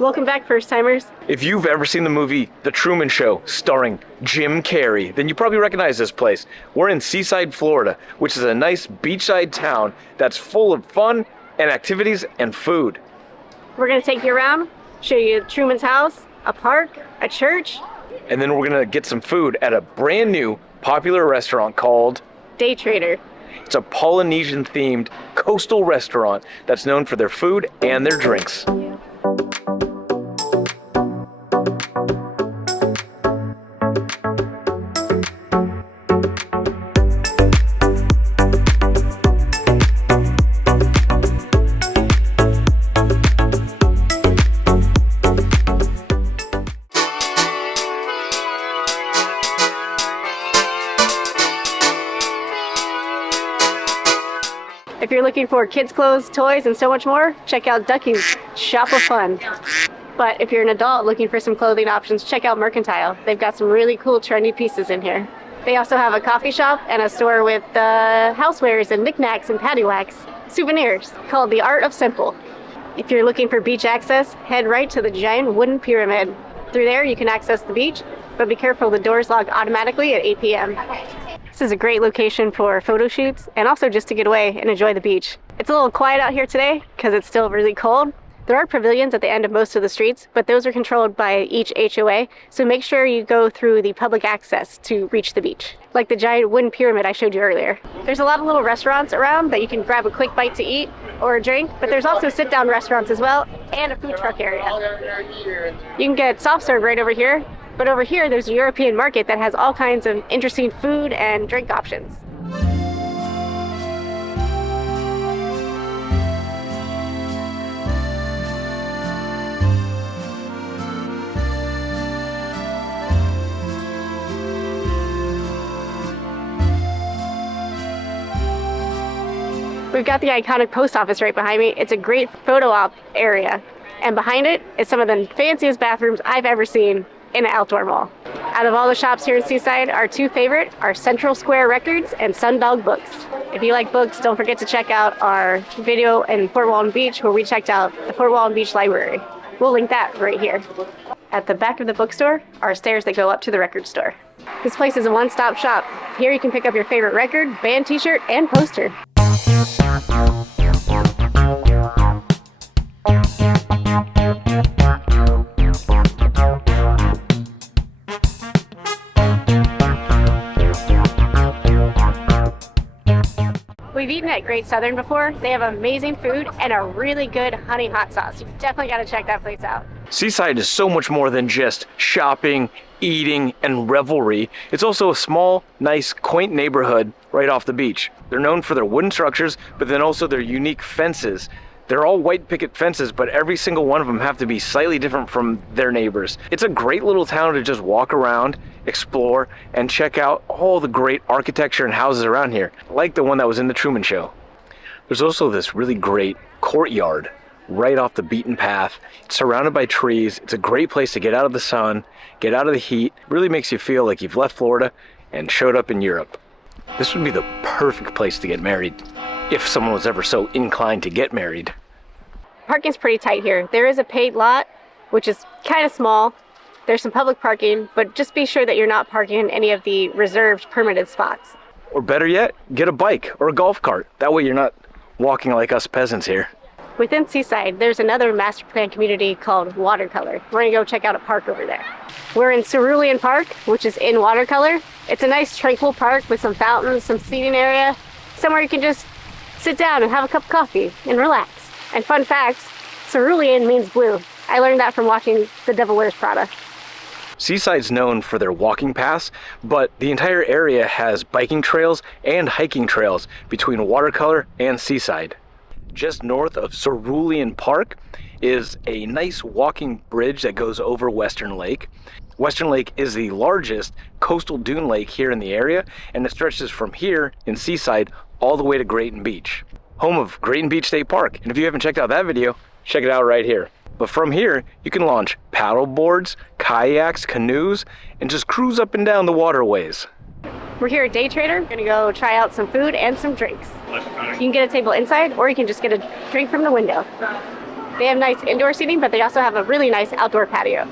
Welcome back, first-timers. If you've ever seen the movie The Truman Show starring Jim Carey, then you probably recognize this place. We're in Seaside, Florida, which is a nice beachside town that's full of fun and activities and food. We're going to take you around, show you Truman's house, a park, a church. And then we're going to get some food at a brand new popular restaurant called Daytrader. It's a Polynesian-themed coastal restaurant that's known for their food and their drinks. If you're looking for kids' clothes, toys, and so much more, check out Ducky's Shop of Fun. But if you're an adult looking for some clothing options, check out Mercantile. They've got some really cool, trendy pieces in here. They also have a coffee shop and a store with housewares and knickknacks and paddywhacks, souvenirs, called The Art of Simple. If you're looking for beach access, head right to the giant wooden pyramid. Through there, you can access the beach, but be careful, the doors lock automatically at 8 p.m. This is a great location for photo shoots and also just to get away and enjoy the beach. It's a little quiet out here today because it's still really cold. There are pavilions at the end of most of the streets, but those are controlled by each HOA, so make sure you go through the public access to reach the beach, like the giant wooden pyramid I showed you earlier. There's a lot of little restaurants around that you can grab a quick bite to eat or a drink, but there's also sit-down restaurants as well and a food truck area. You can get soft serve right over here. But over here, there's a European market that has all kinds of interesting food and drink options. We've got the iconic post office right behind me. It's a great photo op area. And behind it is some of the fanciest bathrooms I've ever seen in an outdoor mall. Out of all the shops here in Seaside, our two favorite are Central Square Records and Sundog Books. If you like books, don't forget to check out our video in Fort Walton Beach where we checked out the Fort Walton Beach Library. We'll link that right here. At the back of the bookstore are stairs that go up to the record store. This place is a one-stop shop. Here you can pick up your favorite record, band t-shirt, and poster. We've eaten at Great Southern before. They have amazing food and a really good honey hot sauce. You definitely got to check that place out. Seaside is so much more than just shopping, eating, and revelry. It's also a small, nice, quaint neighborhood right off the beach. They're known for their wooden structures, but then also their unique fences. They're all white picket fences, but every single one of them have to be slightly different from their neighbors. It's a great little town to just walk around, explore, and check out all the great architecture and houses around here, like the one that was in the Truman Show. There's also this really great courtyard right off the beaten path. It's surrounded by trees. It's a great place to get out of the sun, get out of the heat. It really makes you feel like you've left Florida and showed up in Europe. This would be the perfect place to get married, if someone was ever so inclined to get married. Parking's pretty tight here. There is a paid lot, which is kind of small. There's some public parking, but just be sure that you're not parking in any of the reserved permitted spots. Or better yet, get a bike or a golf cart. That way you're not walking like us peasants here. Within Seaside, there's another master plan community called Watercolor. We're gonna go check out a park over there. We're in Cerulean Park, which is in Watercolor. It's a nice tranquil park with some fountains, some seating area, somewhere you can just sit down and have a cup of coffee and relax. And fun fact, cerulean means blue. I learned that from watching The Devil Wears Prada. Seaside's known for their walking paths, but the entire area has biking trails and hiking trails between Watercolor and Seaside. Just north of Cerulean Park is a nice walking bridge that goes over Western Lake. Western Lake is the largest coastal dune lake here in the area, and it stretches from here in Seaside all the way to Grayton Beach, home of Grayton Beach State Park. And if you haven't checked out that video, check it out right here. But from here, you can launch paddle boards, kayaks, canoes, and just cruise up and down the waterways. We're here at Daytrader. We're gonna go try out some food and some drinks. You can get a table inside, or you can just get a drink from the window. They have nice indoor seating, but they also have a really nice outdoor patio.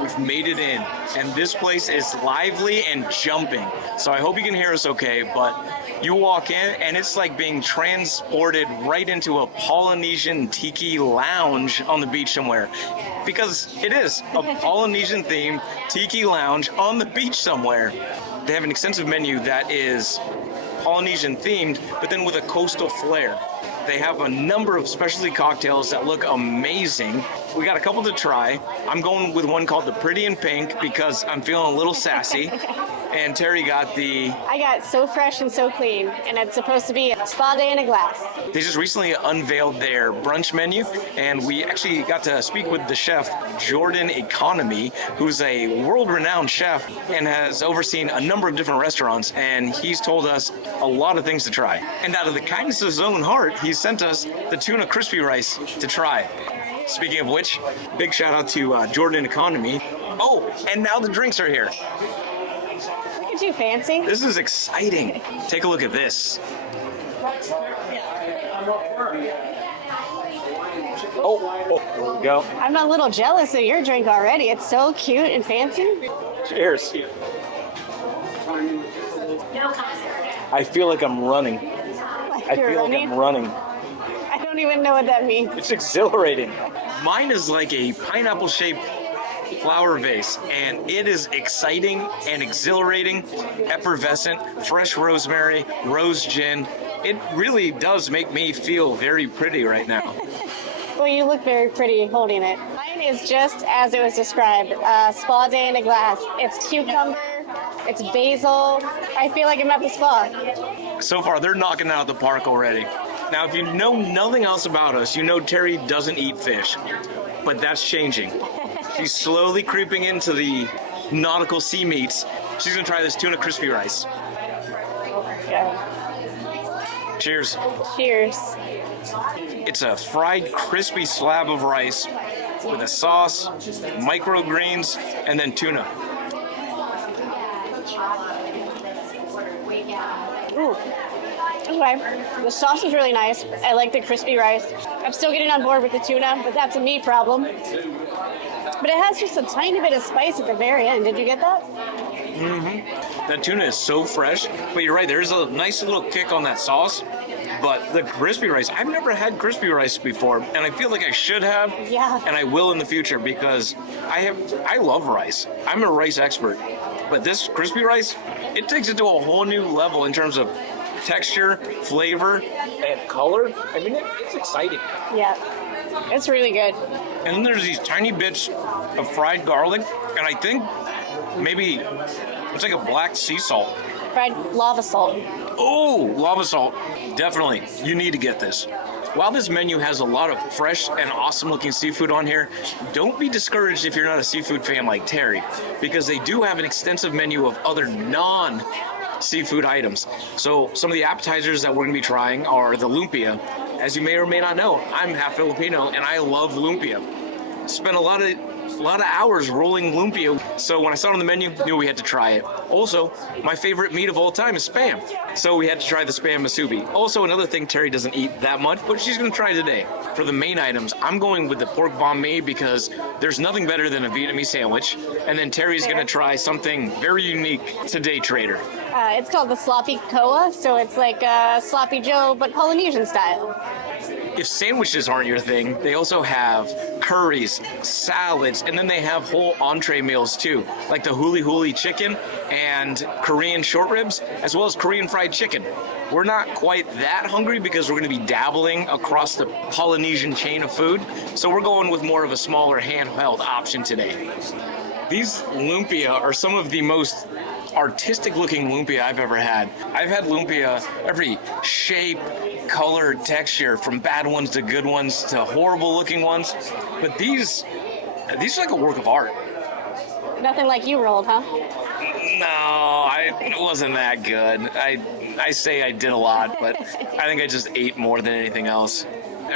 We've made it in, and this place is lively and jumping. So I hope you can hear us okay, but you walk in and it's like being transported right into a Polynesian tiki lounge on the beach somewhere. Because it is a Polynesian themed tiki lounge on the beach somewhere. They have an extensive menu that is Polynesian themed, but then with a coastal flair. They have a number of specialty cocktails that look amazing. We got a couple to try. I'm going with one called the Pretty in Pink because I'm feeling a little sassy. And Terry got the... I got So Fresh and So Clean, and it's supposed to be a spa day in a glass. They just recently unveiled their brunch menu, and we actually got to speak with the chef, Jordan Economy, who's a world-renowned chef and has overseen a number of different restaurants, and he's told us a lot of things to try. And out of the kindness of his own heart, he sent us the tuna crispy rice to try. Speaking of which, big shout out to Jordan Economy. Oh, and now the drinks are here. Look at you, fancy. This is exciting. Take a look at this. Oh, there we go. I'm a little jealous of your drink already. It's so cute and fancy. Cheers. I feel like I'm running. I feel like I'm running. I don't even know what that means. It's exhilarating. Mine is like a pineapple-shaped flower vase, and it is exciting and exhilarating, effervescent, fresh rosemary, rose gin. It really does make me feel very pretty right now. Well, you look very pretty holding it. Mine is just as it was described, spa day in a glass. It's cucumber, it's basil. I feel like I'm at the spa. So far, they're knocking it out of the park already. Now, if you know nothing else about us, you know Terry doesn't eat fish, but that's changing. She's slowly creeping into the nautical sea meats. She's gonna try this tuna crispy rice. Yeah. Cheers. Cheers. It's a fried crispy slab of rice with a sauce, microgreens, and then tuna. Ooh. Okay. The sauce is really nice. I like the crispy rice. I'm still getting on board with the tuna, but that's a me problem. But it has just a tiny bit of spice at the very end. Did you get that? Mm-hmm. That tuna is so fresh, but you're right, there's a nice little kick on that sauce. But the crispy rice, I've never had crispy rice before, and I feel like I should have, Yeah. and I will in the future because I love rice. I'm a rice expert. But this crispy rice, it takes it to a whole new level in terms of texture, flavor, and color. I mean, it's exciting. Yeah. It's really good. And then there's these tiny bits of fried garlic, and I think maybe it's like a black sea salt. Fried lava salt. Oh, lava salt. Definitely. You need to get this. While this menu has a lot of fresh and awesome looking seafood on here, don't be discouraged if you're not a seafood fan like Terry, because they do have an extensive menu of other non-seafood items. So some of the appetizers that we're going to be trying are the lumpia. As you may or may not know, I'm half Filipino and I love lumpia. Spent a lot of hours rolling lumpia, so when I saw it on the menu, knew we had to try it. Also, my favorite meat of all time is Spam, so we had to try the Spam musubi. Also, another thing Terry doesn't eat that much, but she's gonna try today. For the main items, I'm going with the pork banh mi because there's nothing better than a Vietnamese sandwich, and then Terry's gonna try something very unique to Daytrader. It's called the sloppy koa, so it's like sloppy Joe, but Polynesian style. If sandwiches aren't your thing, they also have curries, salads, and then they have whole entree meals too, like the huli huli chicken and Korean short ribs, as well as Korean fried chicken. We're not quite that hungry because we're going to be dabbling across the Polynesian chain of food, so we're going with more of a smaller handheld option today. These lumpia are some of the most artistic looking lumpia I've ever had. I've had lumpia every shape, color, texture, from bad ones to good ones to horrible looking ones. But these are like a work of art. Nothing like you rolled, huh? No, it wasn't that good. I say I did a lot, but I think I just ate more than anything else.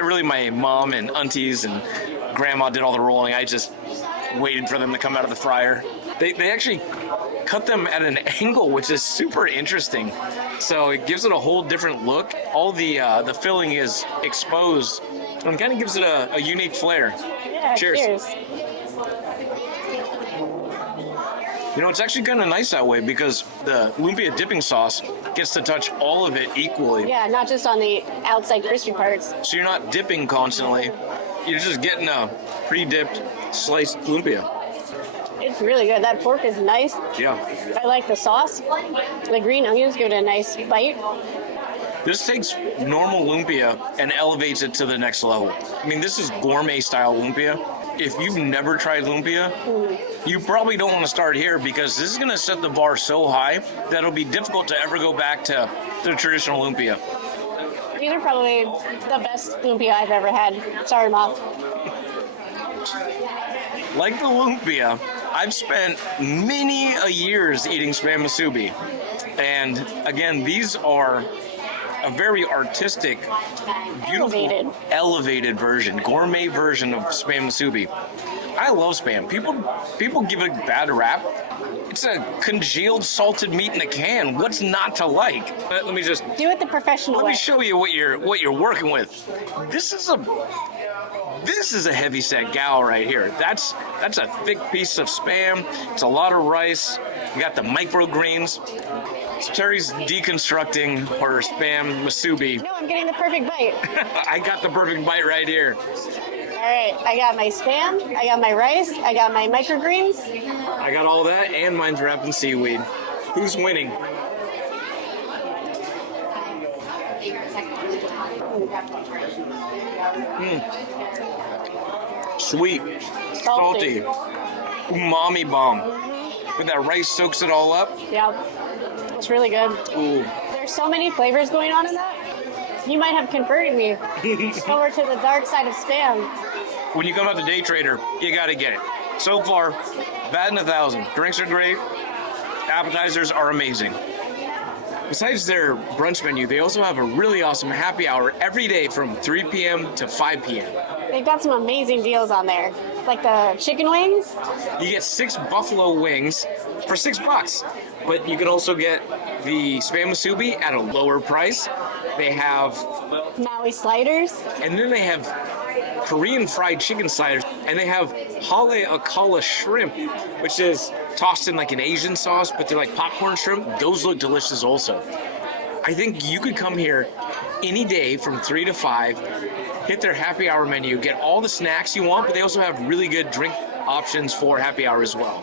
Really, my mom and aunties and grandma did all the rolling. I just waited for them to come out of the fryer. They actually cut them at an angle, which is super interesting. So it gives it a whole different look. All the filling is exposed and kind of gives it a unique flair. Yeah, Cheers. You know, it's actually kind of nice that way because the lumpia dipping sauce gets to touch all of it equally. Yeah, not just on the outside crispy parts. So you're not dipping constantly. You're just getting a pre-dipped sliced lumpia. It's really good. That pork is nice. Yeah. I like the sauce. The green onions give it a nice bite. This takes normal lumpia and elevates it to the next level. I mean, this is gourmet style lumpia. If you've never tried lumpia, you probably don't want to start here because this is going to set the bar so high that it'll be difficult to ever go back to the traditional lumpia. These are probably the best lumpia I've ever had. Sorry, Mom. Like the lumpia, I've spent many a years eating spam musubi. And again, these are a very artistic, beautiful, elevated version, gourmet version of spam musubi. I love spam. People give it a bad rap. It's a congealed salted meat in a can. What's not to like? Let me just do it the professional way. Let me show you what you're working with. This is a heavy set gal right here. That's a thick piece of spam. It's a lot of rice. You got the microgreens. So Terry's deconstructing her spam musubi. No, I'm getting the perfect bite. I got the perfect bite right here. All right, I got my spam, I got my rice, I got my microgreens. I got all that, and mine's wrapped in seaweed. Who's winning? Sweet, salty, umami bomb. But that rice soaks it all up. Yep, it's really good. Ooh. There's so many flavors going on in that. You might have converted me over to the dark side of spam. When you come out to Daytrader, you gotta get it. So far, batting 1,000. Drinks are great. Appetizers are amazing. Besides their brunch menu, they also have a really awesome happy hour every day from 3 p.m. to 5 p.m. They've got some amazing deals on there. Like the chicken wings. You get 6 buffalo wings for $6. But you can also get the spam musubi at a lower price. They have Maui sliders. And then they have Korean fried chicken sliders. And they have hale akala shrimp, which is tossed in like an Asian sauce, but they're like popcorn shrimp. Those look delicious also. I think you could come here any day from 3 to 5, hit their happy hour menu, get all the snacks you want, but they also have really good drink options for happy hour as well.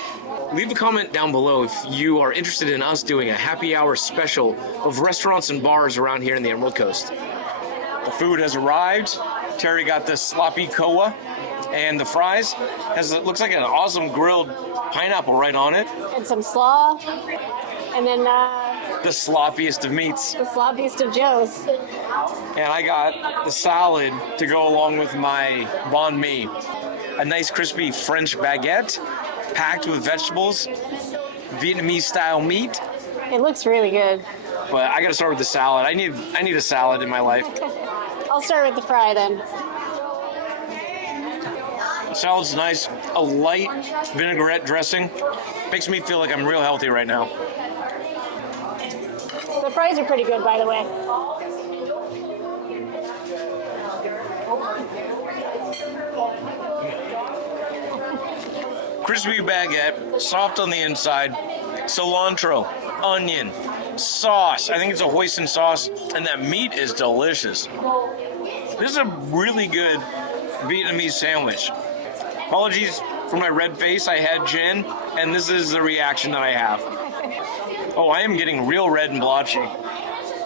Leave a comment down below if you are interested in us doing a happy hour special of restaurants and bars around here in the Emerald Coast. The food has arrived. Terry got the sloppy koa, and the fries looks like an awesome grilled pineapple right on it. And some slaw. And then the sloppiest of meats. The sloppiest of Joes. And I got the salad to go along with my banh mi. A nice crispy French baguette packed with vegetables, Vietnamese style meat. It looks really good. But I gotta start with the salad. I need a salad in my life. I'll start with the fry then. The salad's nice. A light vinaigrette dressing. Makes me feel like I'm real healthy right now. The fries are pretty good, by the way. Crispy baguette, soft on the inside, cilantro, onion, sauce. I think it's a hoisin sauce, and that meat is delicious. This is a really good Vietnamese sandwich. Apologies for my red face. I had gin, and this is the reaction that I have. Oh, I am getting real red and blotchy.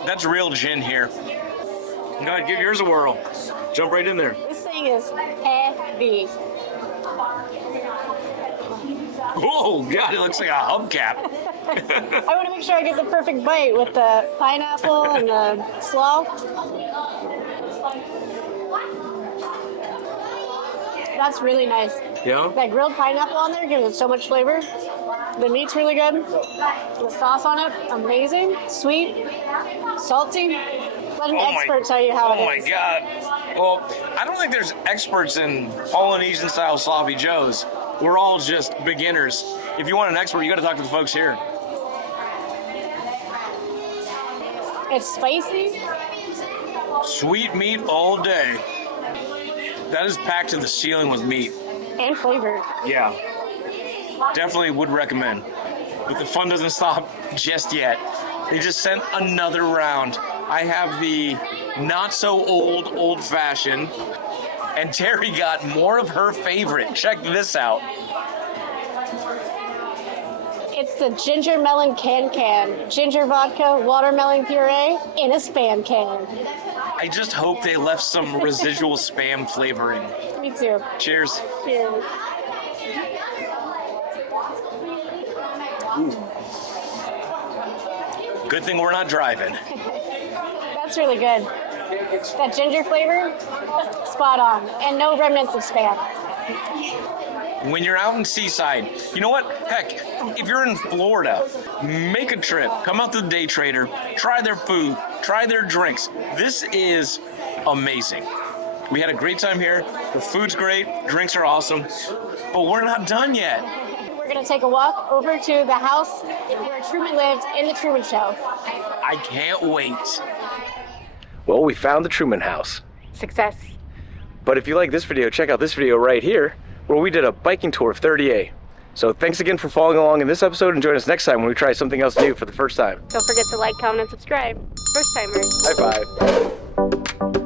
That's real gin here. Go ahead, give yours a whirl. Jump right in there. This thing is heavy. Oh, God, it looks like a hubcap. I want to make sure I get the perfect bite with the pineapple and the slaw. That's really nice. Yeah? That grilled pineapple on there gives it so much flavor. The meat's really good. The sauce on it, amazing. Sweet, salty. Let an expert tell you how it is. Oh my God. Well, I don't think there's experts in Polynesian style sloppy joes. We're all just beginners. If you want an expert, you got to talk to the folks here. It's spicy. Sweet meat all day. That is packed to the ceiling with meat. And flavor. Yeah. Definitely would recommend. But the fun doesn't stop just yet. They just sent another round. I have the not so old fashioned, and Terry got more of her favorite. Check this out. It's the ginger melon can. Ginger vodka, watermelon puree in a Spam can. I just hope they left some residual Spam flavoring. Me too. Cheers. Cheers. Good thing we're not driving. That's really good. That ginger flavor, spot on. And no remnants of Spam. When you're out in Seaside, you know what? Heck, if you're in Florida, make a trip. Come out to the Daytrader, try their food, try their drinks. This is amazing. We had a great time here. The food's great, drinks are awesome, but we're not done yet. We're going to take a walk over to the house where Truman lived in the Truman Show. I can't wait. Well, we found the Truman house. Success. But if you like this video, check out this video right here, where we did a biking tour of 30A. So thanks again for following along in this episode, and join us next time when we try something else new for the first time. Don't forget to like, comment, and subscribe. First timers. High five.